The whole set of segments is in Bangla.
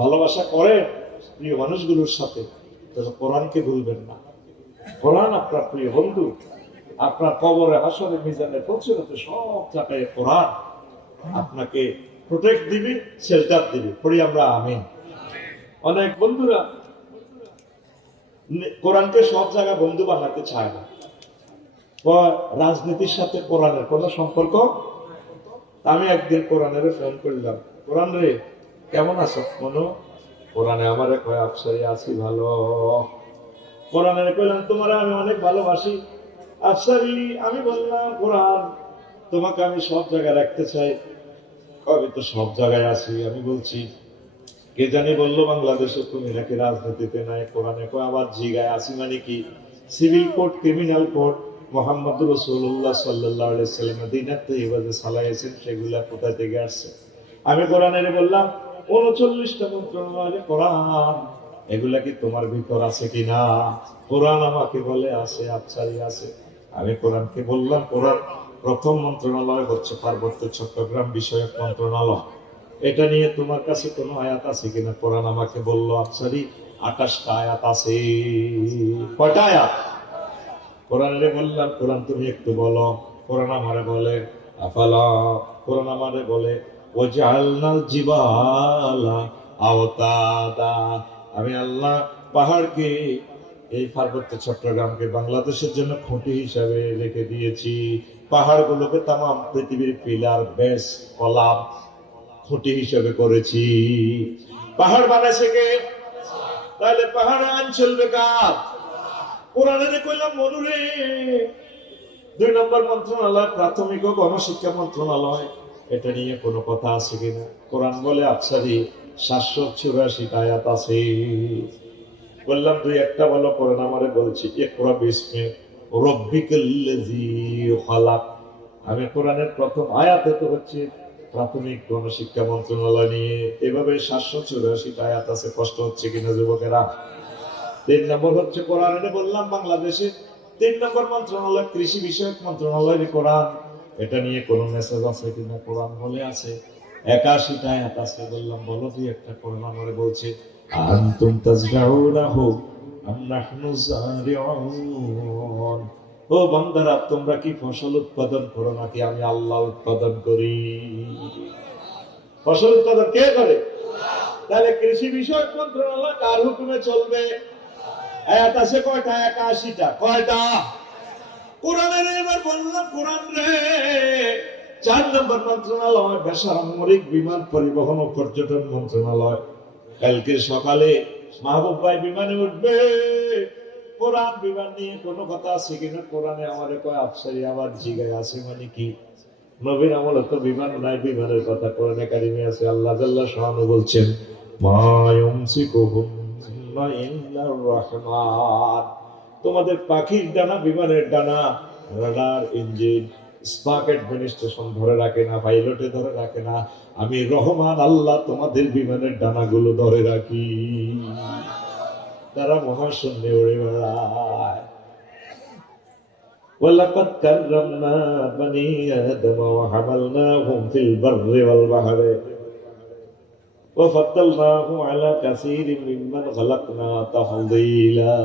ভালোবাসা করেন প্রিয় মানুষগুলোর সাথে, তবে কোরআনকে ভুলবেন না। কোরআন আপনার প্রিয় বন্ধু। আপনার কবরে, হাসরে, মিজানে পৌঁছাতে সব জায়গায় কোরআন আপনাকে প্রোটেক্ট দিবে, শেল্টার দিবে। পড়ি আমরা আমিন। অনেক বন্ধুরা কোরআনকে সব জায়গায় বন্ধু বানাতে চায় না। রাজনীতির সাথে কোরআনের কোন সম্পর্ক। আমি একদিন কোরআনের ফোন করলাম, কোরআন রে কেমন আছো? মনো কোরআনে আমারে কয় আফসারি আছি ভালো। কোরআনের কইলাম তোমার আমি অনেক ভালোবাসি আফসারি। আমি বললাম কোরআন তোমাকে আমি সব জায়গায় রাখতে চাই। আমি তো সব জায়গায় আছি। আমি বলছি কে জানি বললো বাংলাদেশে তুমি নাকি রাজনীতিতে নাই। কোরআনে কয় আবার জিগায় আছি মানে কি? সিভিল কোড, ক্রিমিনাল কোড মোহাম্মদ রাসূলুল্লাহ সাল্লাল্লাহু আলাইহি ওয়াসাল্লাম মদিনার থেকে এভাবে চালাইছেন, সেগুলা কোথা থেকে আসছে? আমি কোরআনের বললাম 39টা মন্ত্রণালয় কোরআন, এগুলা কি তোমার ভিতর আছে কিনা? কোরআন আমাকে বলে আছে, আচ্ছাই আছে। আমি কোরআনকে বললাম কোরআন প্রথম মন্ত্রণালয় হচ্ছে পার্বত্য চট্টগ্রাম বিষয়ক মন্ত্রণালয়। এটা নিয়ে তোমার কাছে কোনো আয়াত আছে কিনা? কোরআন আমাকে বললো আফসারি 28টা আয়াত আছে। কয়টা আয়াত? কোরআনে বললাম কোরআন তুমি একটু বলো। কোরআন আমারে বলে আফালা, কোরআন আমারে বলে ওয়াজআলনাল জিবালা আওতাদা। আমি আল্লাহ পাহাড়কে, এই পার্বত্য চট্টগ্রামকে বাংলাদেশের জন্য খুঁটি হিসাবে রেখে দিয়েছি। পাহাড়গুলোকে তামাম পৃথিবীর পিলার, বেস, কলাম, খুঁটি হিসাবে করেছি। পাহাড় বানাইছে কে? তাহলে পাহাড়ে আইন চলবে কার? কোরআনের কইলাম মনুরে 2 নম্বর মন্ত্রণালয় প্রাথমিক ও গণশিক্ষা মন্ত্রণালয়, এটা নিয়ে কোনো কথা আছে কিনা? কোরআন বলে আফসারি 784 আয়াত আছে। বললাম 2-1টা বলো। কোরআন আমারে বলছি ইকরা বিসমি রাব্বিকাল্লাযী খালাক। আমি কোরআনের প্রথম আয়াতে তো হচ্ছে প্রাথমিক গণশিক্ষা মন্ত্রণালয় নিয়ে, এভাবে 784 আয়াত আছে। কষ্ট হচ্ছে কিনা যুবকেরা? 3 নম্বর হচ্ছে কোরআনে বললাম বাংলাদেশে 3 নম্বর মন্ত্রণালয় কৃষি বিষয়ক মন্ত্রণালয় কোরআন, এটা নিয়ে কোন মেসেজ আছে কিনা? কোরআন বলে আছে 81টা আয়াত আছে। বললাম বলো 2-1টা। কোরআন আমারে বলছে আনতুম তাজরাউনাহু আম নাহনু যারিউন। ও বান্দারা তোমরা কি ফসল উৎপাদন করো নাকি আমি আল্লাহ উৎপাদন করি? ফসল উৎপাদন কে করে? তাহলে কৃষি বিষয়ক মন্ত্রণালয় কার হুকুমে চলবে? আয়াত আছে কয়টা? 81টা। কয়টা? কোরআনের এবার বললাম কোরআন রে 4 নম্বর মন্ত্রণালয় বেসামরিক বিমান পরিবহন ও পর্যটন মন্ত্রণালয়। কালকে সকালে মাহবুব ভাই বিমানে উঠবে। কোরআন বিমান নিয়ে কোনো কথা আছে কিনা? কোরআনে আমারে কয় আফসারি আবার জিগায় আছে মানে কি? নবীর আমলে তো বিমান নাই, বিমানের কথা কোরআনে কারিমে আছে। আল্লাহ জাল্লা শাআনু বলছেন মা ইউমসিকুহুম ইল্লার রাহমান। তোমাদের পাখির ডানা, বিমানের ডানা, রাডার, ইঞ্জিন, স্পার্ক অ্যাডমিনিস্ট্রেশন ধরে রাখে না, পাইলটে ধরে রাখে না। আমি রহমান আল্লাহ তোমাদের বিমানের ডানাগুলো ধরে রাখি। তারা মহাশূন্যে উড়ে বেড়ায়। ওয়ালাকাদ কাররামনা বানি আদম ওয়া হামালনাহুম ফিল বাররি ওয়াল বাহরি وفضلناه على كثير ممن خلقنا تفضيلا।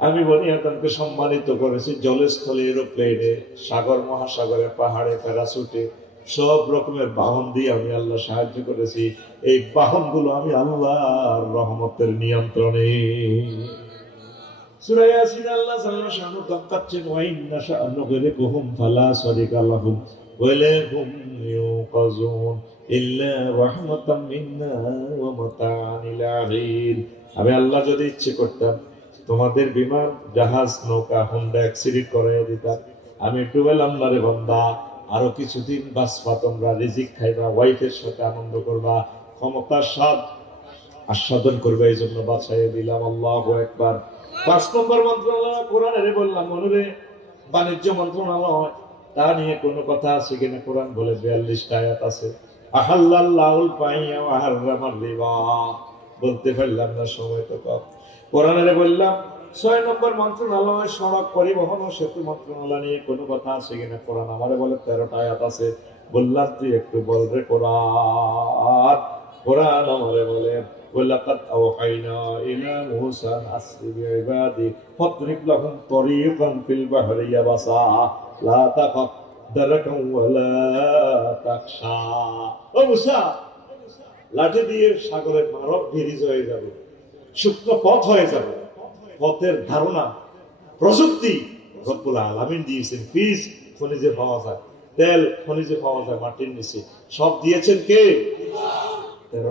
আমি বনি আদমকে সম্মানিত করেছি জলে, স্থলে, এরোপ্লেনে, সাগর, মহাসাগরে, পাহাড়ে, প্যারাসুটে, সব রকমের বাহন দিয়ে আমি আল্লাহ সাহায্য করেছি। এই বাহনগুলো আমি আল্লাহর রহমতের নিয়ন্ত্রণে। সূরা ইয়াসিন আল্লাহ জাল্লা শানু কাচ্ছেন ওয়া ইন্না শা'নুগরিকুহুম ফালা সারিকা লাহুম ওয়া লা হুম ইউকাজুন ইল্লা রাহমাতাম মিন্না ওয়া মাতা'আন ইলা হিন। আমি আল্লাহ যদি ইচ্ছে করতাম তোমাদের বিমান, জাহাজ, নৌকা, হোন্ডা অ্যাক্সিডেন্ট করাইয়া দিতাম। আমি একটু বললাম না রে বান্দা, আরো কিছুদিন বাঁচবা, তোমরা রিজিক খাইবা, ওয়াইফের সাথে আনন্দ করবা, ক্ষমতার স্বাদ আস্বাদন করবে, এই জন্য বাঁচাইয়া দিলাম। আল্লাহু আকবার। 5 নম্বর মন্ত্রণালয় কোরআনের বললাম মনুরে বাণিজ্য মন্ত্রণালয়, তা নিয়ে কোনো কথা আছে কিনা? কোরআন বলে 42টা আয়াত আছে। আহাল্লাল্লাহুল বাই'a ওয়া হাররামার রিবা। বলতে পারলাম না, সময় তো কম। কোরআনের বললাম 6 নম্বর মন্ত্রণালয় সড়ক পরিবহন ও সেতু মন্ত্রণালয় নিয়ে কোনো কথা আছে কিনা? কোরআন আমারে বলে 13টা আয়াত আছে। বললাম তুই একটু বল রে কোরআন। কোরআন আমারে বলে ওয়ালাকাদ আওহাইনা ইলা মূসা আন আসরি বিইবাদি ফাদরিব লাহুম তরিকান ফিল বাহরি ইয়াবাসা লা তাখাফ দারাকান ওয়ালা তাখশা। ও মূসা, লাঠি দিয়ে সাগরের মানব ব্রিজ হয়ে যাবে, শুকনো পথ হয়ে যাবে। পথের ধারণা প্রযুক্তি রব্বুল আলামিন দিয়েছেন। বীজ খনিজে পাওয়া যায়, তেল খনিজে পাওয়া যায় মাটির নিচে, সব দিয়েছেন কে?